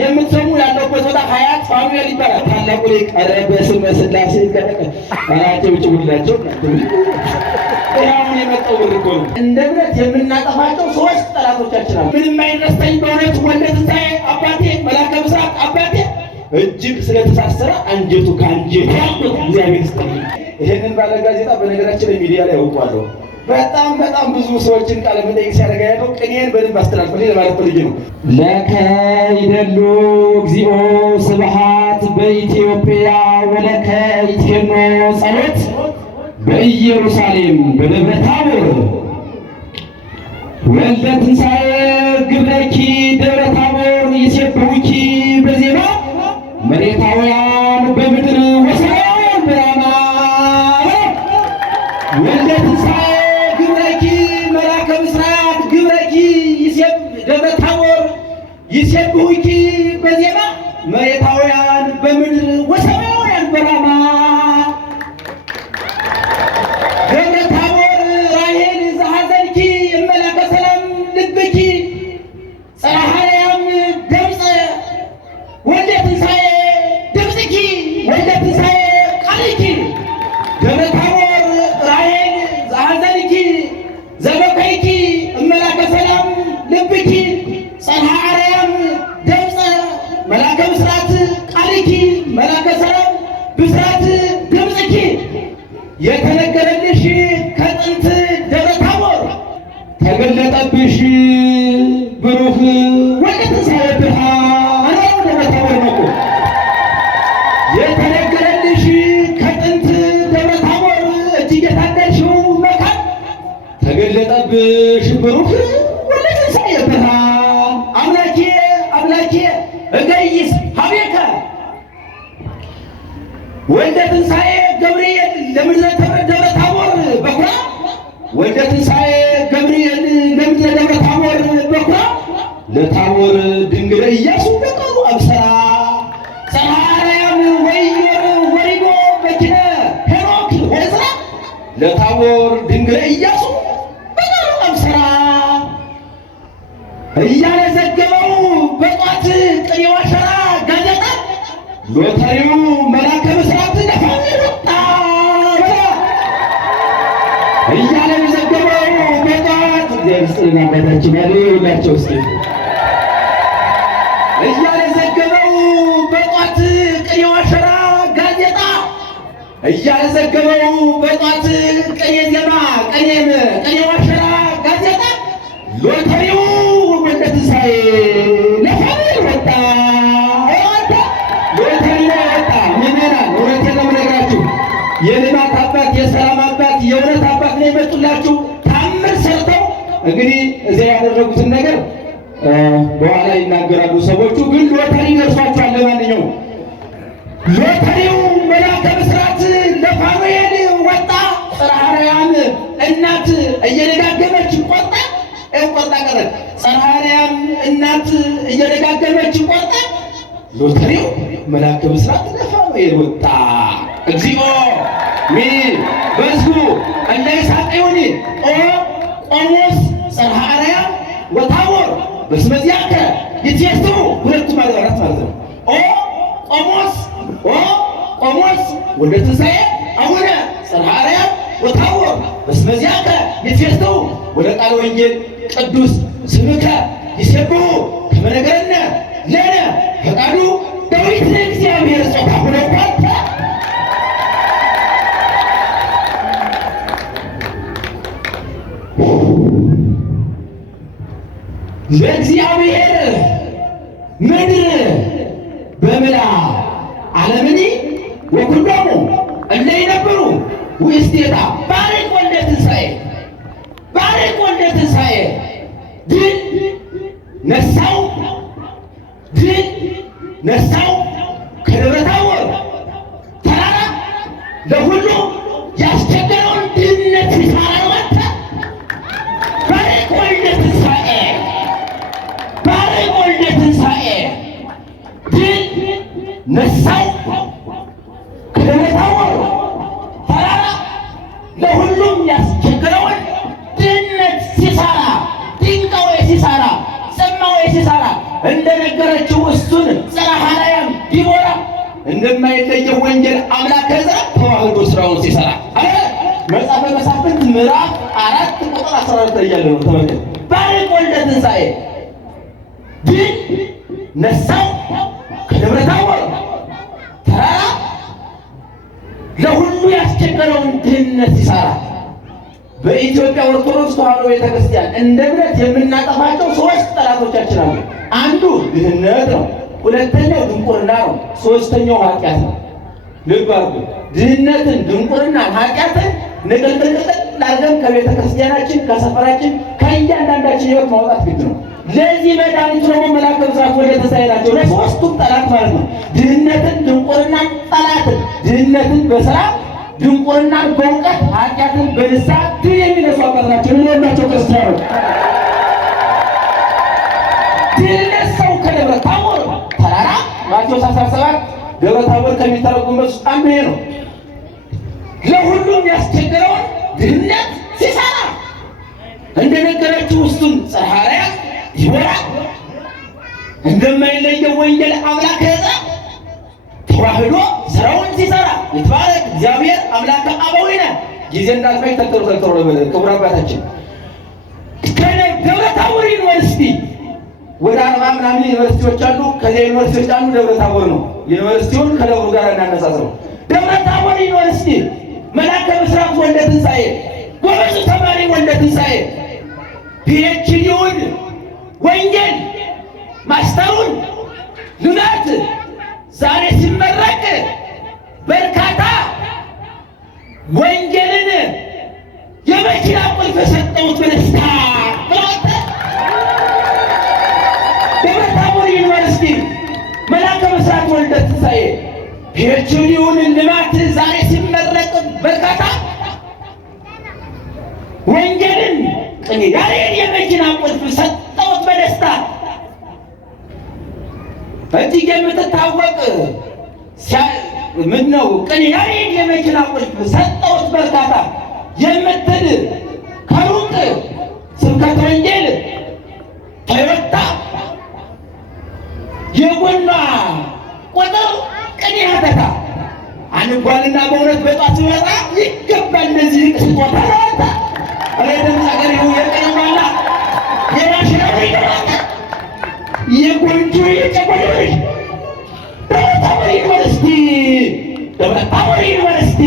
የምትሰሙ ያለበት ቦታ ሀያት ፋኑኤል ይባላል። ታላቁ ሊቅ ኧረ በስመ ሥላሴ ይቀረቀ ጭብጭቡላቸው። አሁን የመጣው ብር እኮ ነው። እንደ እምነት የምናጠፋቸው ሶስት ጠላቶቻችን አሉ። ምንም አይረስተኝ በእውነት ወልደ ትንሣኤ አባቴ መላከ ምስራቅ አባቴ እጅግ ስለተሳሰረ አንጀቱ ከአንጀቱ ያሉት እግዚአብሔር ይስጥልኝ። ይህንን ባለ ጋዜጣ በነገራችን ላይ ሚዲያ ላይ አውቋለሁ። በጣም ብዙ ሰዎችን ቃለ መጠይቅ ሲያደርጋ ያለው ቅኔን በደንብ አስተላልፈልኝ ለማለት ፈልጌ ነው። ለከ ይደሉ እግዚኦ ስብሐት በኢትዮጵያ ወለከ ይትፌኖ ጸሎት በኢየሩሳሌም በደብረ ታቦር ወልደ ትንሣኤ ግብረኪ ደብረ ታቦር ይሴብሑኪ በዜማ መሬታውያን በምድር ወሰናውያን በራማ ወልደ ትንሣኤ ግብረኪ መላከ ምስራቅ ግብረኪ ደብረ ታቦር ይሴብሑኪ በዜማ መሬታውያን በምድር ወሰናውያን በራማ ደብረ ታቦር ራሔል ዘሐዘንኪ እመላከ ሰላም ልብኪ ጽርሐ አርያም ደምፀ ወልደ ትንሣኤ ድምፅኪ ወልደ ትንሣኤ ቃልኪ ደብረ ታቦር ራሔል ዘሐዘንኪ ዘበከይኪ እመላከ ሰላም ልብኪ ጽርሐ አርያም ደምፀ መላከ ብስራት ቃልኪ መላከ ሰላም ብስራት ድምፅኪ የተነገረልሽ ከጥንት ደብረ ታቦር ተገለጠብሽ ብሩህ ወልደ ትንሣኤ ብርሃን ደብረ ታቦር ነው። የተነገረልሽ ከጥንት ደብረ ታቦር እጅግ የታደልሽው መካን ተገለጠብሽ ብሩህ ወልደ ትንሣኤ ብርሃን አምላኬ እገይስ ሀቤከ ወልደ ትንሣኤ ገብርኤል ለምድረ ደብረ ታቦር በኩራ ወልደ ትንሣኤ ገብርኤል ለምድረ ደብረ ታቦር በኩራ ለታቦር ድንግል ኢያሱ በቃሉ አብሰራ ጽርሐ አርያም ወኢዮር ወሪዶ በኪነ ሄኖክ ወዕዝራ ለታቦር ድንግል ኢያሱ በቃሉ አብሰራ እያለ ዘገበው በጧት ቅኔው አሸራ ጋዜጣ ሎተሪው መላከ ምስራት ለፋኑኤል ወጣ እያለ ዘገበው በጧት እግዚአብሔር ይስጥልን አባታችን ያለላቸው እስኪ እያለ ዘገበው በጧት ቅኔው አሸራ ጋዜጣ እያለ ዘገበው በጧት ቅኔ ዜማ ቅኔው አሸራ ጋዜጣ ሎተሪው ወልደ ትንሣኤ ለፋኑኤል ወጣ የልማት አባት የሰላም አባት የእውነት አባት ነው የመጡላችሁ። ታምር ሰርተው እንግዲህ እዚያ ያደረጉትን ነገር በኋላ ይናገራሉ ሰዎቹ። ግን ሎተሪ ደርሷቸዋል። ለማንኛውም ሎተሪው መላከ ብስራት ለፋኑኤል ወጣ። ጽርሐ አርያም እናት እየደጋገመች ቆጣ ቀረ። ጽርሐ አርያም እናት እየደጋገመች ቆጣ። ሎተሪው መላከ ብስራት ለፋኑኤል ወጣ። እግዚኦ በዝጉ እንደ ይስሐቅ ይሁኒ ቆሞስ ጽርሐ አርያም ወታቦር በስመ ዚአከ ይትፌስሑ ሁለቱ ማህበራት ማለት ነው። ቆሞስ ወልደ ትንሣኤ አቡነ ጽርሐ አርያም ወታቦር በስመ ዚአከ ይትፌስሑ ወደ ቃለ ወንጌል ቅዱስ ስምከ ይሴብሑ ከመ ነገረነ ለነ ፈቃዱ ዳዊት ለእግዚአብሔር ጾታ ሁለቷል ለእግዚአብሔር ምድር በምላ ዓለምኒ ወኩሎሙ እለ ይነብሩ ውስቴታ ባርክ ወልደ ትንሣኤ ድል ነሳው ከደብረ ታቦር ተራራ ለሁሉ ያስቸገረውን ድህነት ሲሳራ ወጣ። ባርክ ወልደ ትንሣኤ ድል ነሳው ከደብረ ታቦር ተራራ ለሁሉም ያስቸገረውን ድህነት ሲሳራ ድንጋዌ ሲሳራ ጽማዌ ሲሳራ እንደነገረችው እሱን ሰራዊቱን ጸራሃናያም ዲቦራ እንደማይለየው ወንጌል አምላክ ዕዝራ ተዋህዶ ስራውን ሲሰራ መጽሐፈ መሳፍንት ምዕራፍ 4 ቁጥር 14 ላይ ያለው ተመልከቱ። ባርቅ ወልደ ትንሣኤ ድል ነሳው ከደብረ ታቦር ተራራ ለሁሉ ያስቸገረውን ድህነት ሲሰራ በኢትዮጵያ ኦርቶዶክስ ተዋህዶ ቤተክርስቲያን እንደ እምነት የምናጠፋቸው 3 ጠላቶቻችን አሉ። አንዱ ድህነት ነው። ሁለተኛው ድንቁርና ነው። ሶስተኛው ኃጢአት ነው። ልብ አድርጉ። ድህነትን፣ ድንቁርናን፣ ኃጢአትን ንቅልቅልቅል ላርገን ከቤተ ክርስቲያናችን ከሰፈራችን ከእያንዳንዳችን ሕይወት ማውጣት ግድ ነው። ለዚህ መድኃኒቱ ደግሞ መልአከ ብስራት ወልደ ትንሣኤ ናቸው። ለሶስቱም ጠላት ማለት ነው። ድህነትን፣ ድንቁርናን ጠላትን ድህነትን በስራ ድንቁርናን በእውቀት ኃጢአትን በንስሐ ድል የሚነሱ አባት ናቸው። የሚሆናቸው ክርስቲያኖች ድል ነሳው ከደብረ ታቦር ተራራ ማቴዎስ 17 ደብረ ታቦር ከሚተረጉምበት ውስጥ አንዱ ይሄ ነው። ለሁሉም ያስቸገረውን ድህነት ሲሰራ እንደነገረችው ውስጡን ጸርሃርያ ዲቦራ እንደማይለየው ወንጌል አምላክ ዕዝራ ተዋህዶ ስራውን ሲሰራ ይትባረክ እግዚአብሔር አምላከ አበዊነ ጊዜ እንዳልፈኝ ተከሩ ለበለ ክቡር አባታችን ከደብረ ታቦር ዩኒቨርሲቲ ወደ 40 ምናምን ዩኒቨርሲቲዎች አሉ። ከዚያ ዩኒቨርሲቲዎች አንዱ ደብረ ታቦር ነው። ዩኒቨርሲቲውን ከደብሩ ጋር እናነሳስረው። ደብረ ታቦር ዩኒቨርሲቲ መልአከ ብስራት ወልደ ትንሣኤ ጎበዙ ተማሪ ወልደ ትንሣኤ ፒኤችዲውን ወንጌል ማስተሩን ልማት ዛሬ ሲመረቅ በርካታ ወንጌልን የመኪና ቁልፍ ሰጠሁት በደስታ ብለውት ደብረ ታቦር ዩኒቨርሲቲ መልአከ ብስራት ወልደ ትንሣኤ ፒኤችዲውን ልማት ዛሬ ሲመረቅ በርካታ ወንጌልን ቅኔ ያሬድ የመኪና ቁልፍ ሰጠሁት በደስታ እጅግ የምትታወቅ ምን ነው ቅኔ ያሬድ የመኪና ቁልፍ ሰጠሁት በርካታ የምትል ከሩቅ ስብከተ ወንጌል ተወጣ የጎኗ ቁጥር ቅኔ ሀተታ አንጓልና በእውነት በጧት ሲመጣ ይገባል ለዚህ ስጦታ ለወጣ አለደም ሀገር ይሁ የቀነማላ የማሽናዊ ይገባል የጎንጆ የጨቆሎች ደብረ ታቦር ዩኒቨርሲቲ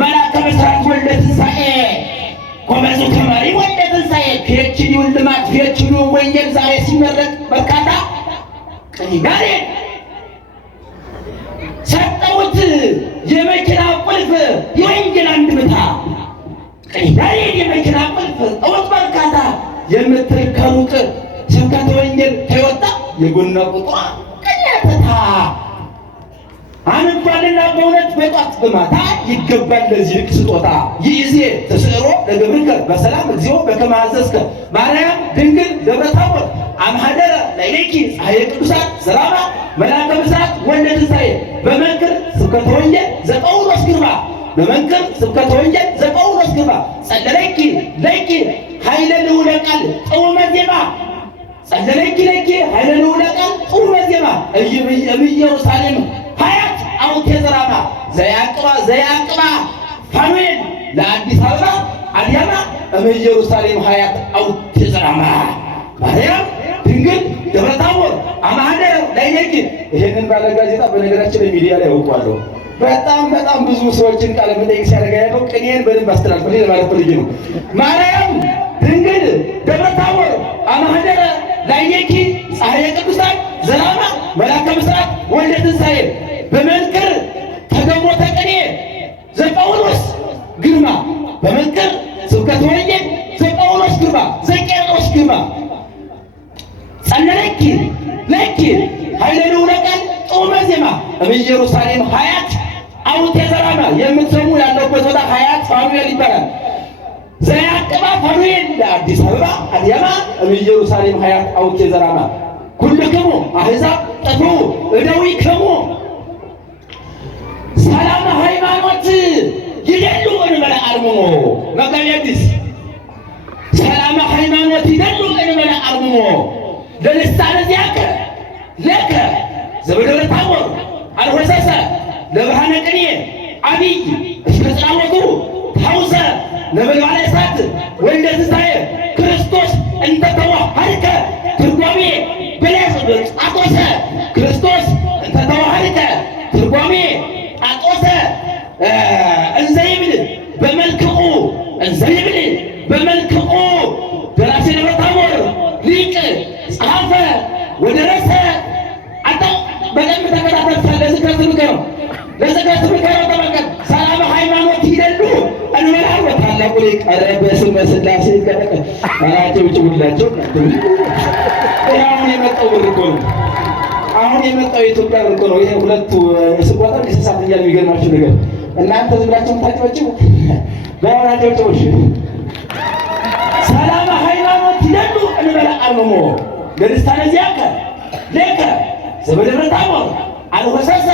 መልአከ ብስራት ወልደ ትንሣኤ ጎበዙ ተማሪ ወልደ ትንሣኤ ፒኤችዲውን ልማት ፒኤችዲውን ወንጌል ዛሬ ሲመረቅ በርካታ ቅኔ ያሬድ ሰጠሁት የመኪና ቁልፍ የወንጌል አንድምታ ቅኔ ያሬድ የመኪና ቁልፍ ሰጠሁት በርካታ የምትል ከሩቅ ስብከተ ወንጌል ተወጣ የጎኗ ቁጥሯ ቅኔ ሀተታ አንባልና በእውነት በጧት በማታ ይገባል ለዚህ ስጦታ ይእዜ ተስዕሮ ለገብርከ በሰላም እግዚኦ በከመ አዘዝከ ማርያም ድንግል ደብረ ታቦር አምሃደረ ላዕሌኪ ፀሐየ ቅዱሳን ዘራማ መልአከ ብስራት ወልደ ትንሣኤ በመንክር ስብከተ ወንጌል ዘጳውሎስ ግርማ በመንክር ስብከተ ወንጌል ዘጳውሎስ ግርማ ጸለለኪ ለኪ ኃይለ ልዑለ ቃል ጥዑመ ዜማ ጸለለኪ ለኪ ኃይለ ልዑለ ቃል ጥዑመ ዜማ ኢየሩሳሌም ሀያት አውቴ ዘራማ ዘያቅባ ፋኑኤል ለአዲስ አበባ አድያማ ኢየሩሳሌም ሀያት አውቴ ዘራማ ማርያም ድንግል ደብረ ታቦር አምሃደረ ላዕሌኪ። ይሄንን ባለ ጋዜጣ በነገራችን ላይ ሚዲያ ላይ አውቀዋለሁ። በጣም ብዙ ሰዎችን ቃለ መጠይቅ ሲያደርግ ያለው ቅኔን በደንብ አስተላልፈው ለማለት ፈልጌ ነው። ማርያም ድንግል ደብረ ታቦር አምሃደረ ላዕሌኪ ፀሐየ ቅዱሳን ዘራማ መልአከ ብስራት ወልደ ትንሣኤ በመንክር ተገቦተ ቅኔ ዘጳውሎስ ግርማ በመንክር ስብከተ ወንጌል ዘጳውሎስ ግርማ ዘቄርሎስ ግርማ ጸለለኪ ለኪ ኃይለ ልዑለ ቃል ጥዑመ ዜማ ኢየሩሳሌም ሀያት አውቴ ዘራማ የምትሰሙ ያለበት ቦታ ሀያት ፋኑኤል ይባላል። ዘያቅባ ፋኑኤል ለአዲስ አበባ አድያማ ኢየሩሳሌም ሀያት አውቴ ዘራማ ኩልክሙ አሕዛብ ጥፉ እደዊክሙ ሰላም ሃይማኖት ይደሉ እንበለ አርምሞ መጋቢያዲስ ሰላም ሃይማኖት ይደሉ እንበለ አርምሞ ለልሳነ ዚአከ ለከ ዘበደብረ ታቦር አልሆሰሰ ለብርሃነ ቅኔ አብይ እስከ ጽላሎቱ ታውሰ ነበልባለ እሳት ወልደ ትንሣኤ ክርስቶስ እንተ ተዋሃድከ ትርጓሜ ጳጦሰ ክርስቶስ እንተ ተዋሃድከ ትርጓሜ ጳጦሰ እንዘ ይብል በመልክዑ እንዘ ይብል በመልክዑ ደራሲ ደብረ ታቦር ሊቅ ጸሐፈ ወደረሰ አታ በደንብ ተከታተል። ለዝክረ ስምከ ነው ተመልከት። ሰላም ሃይማኖት ይደሉ እንበላል ታላቁ ሊቅ ኧረ በስመ ሥላሴ ይቀረቀ ጭውጭውላቸው አሁን የመጣው ብር እኮ ነው። አሁን የመጣው የኢትዮጵያ ብር እኮ ነው። ይሄ ሁለቱ ስቆጥር የስሳት እያለ የሚገርማችሁ ነገር እናንተ ዝም ብላችሁ የምታጨበጭቡ በአሁን አጨብጭቦች ሰላም ሃይማኖት ይደሉ እንበላ አርምሞ ለልሳነ ዚአከ ለከ ዘበደብረ ታቦር አልሆሰሰ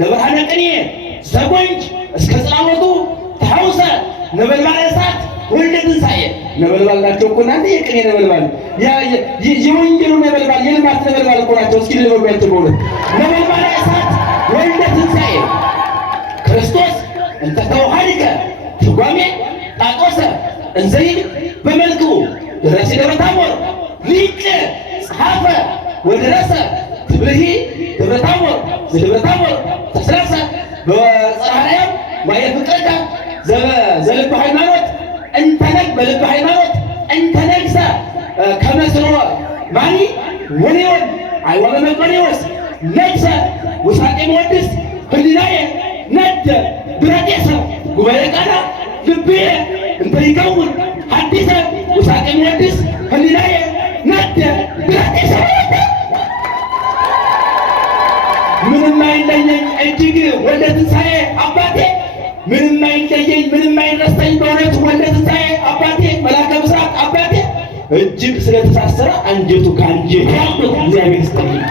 ለብርሃነ ቅኔ ዘጎንጅ እስከ ጽላሎቱ ተሐውሰ ነበልባለ እሳት ወልደ ትንሣኤ ነበልባል ናቸው እኮ እናንተ የቅኔ ነበልባል የወንጌሉ ነበልባል የልማት ነበልባል እኮ ናቸው። እስኪ ልበሏቸው በእውነት ነበልባለ እሳት ወልደ ትንሣኤ ክርስቶስ እንተ ተዋሃድከ ትርጓሜ ጳጦሰ እንዘ ይብል በመልክዑ ደራሲ ደብረ ታቦር ሊቅ ጸሐፈ ወደረሰ ትብርሂ ደብረ ታቦር ዘደብረ ታቦር ተስላሰ በጸራህያም ማየ ፍቅርከ ዘልብ ሃይማኖት እንተነግ በልብ ሃይማኖት እንተነግሰ ከመስሮ ማኒ ወኔወን አይወመ መቆኔዎስ ነግሰ ውሳጤ መወድስ ህሊናየ ነደ ብረጤሰ ጉባኤ ቃና ልብየ እንተ ይከውን ሐዲሰ ውሳጤ መወድስ ህሊናየ ነደ ብረጤሰ ምንም አይለየኝ እጅግ ወልደ ትንሣኤ አባቴ ምንም አይለየኝ ምንም አይረስተኝ በእውነቱ ወልደ ትንሣኤ አባቴ መላከ ምስራቅ አባቴ እጅግ ስለተሳሰረ አንጀቱ ከአንጀት ያሉት እግዚአብሔር ይስጥልኝ።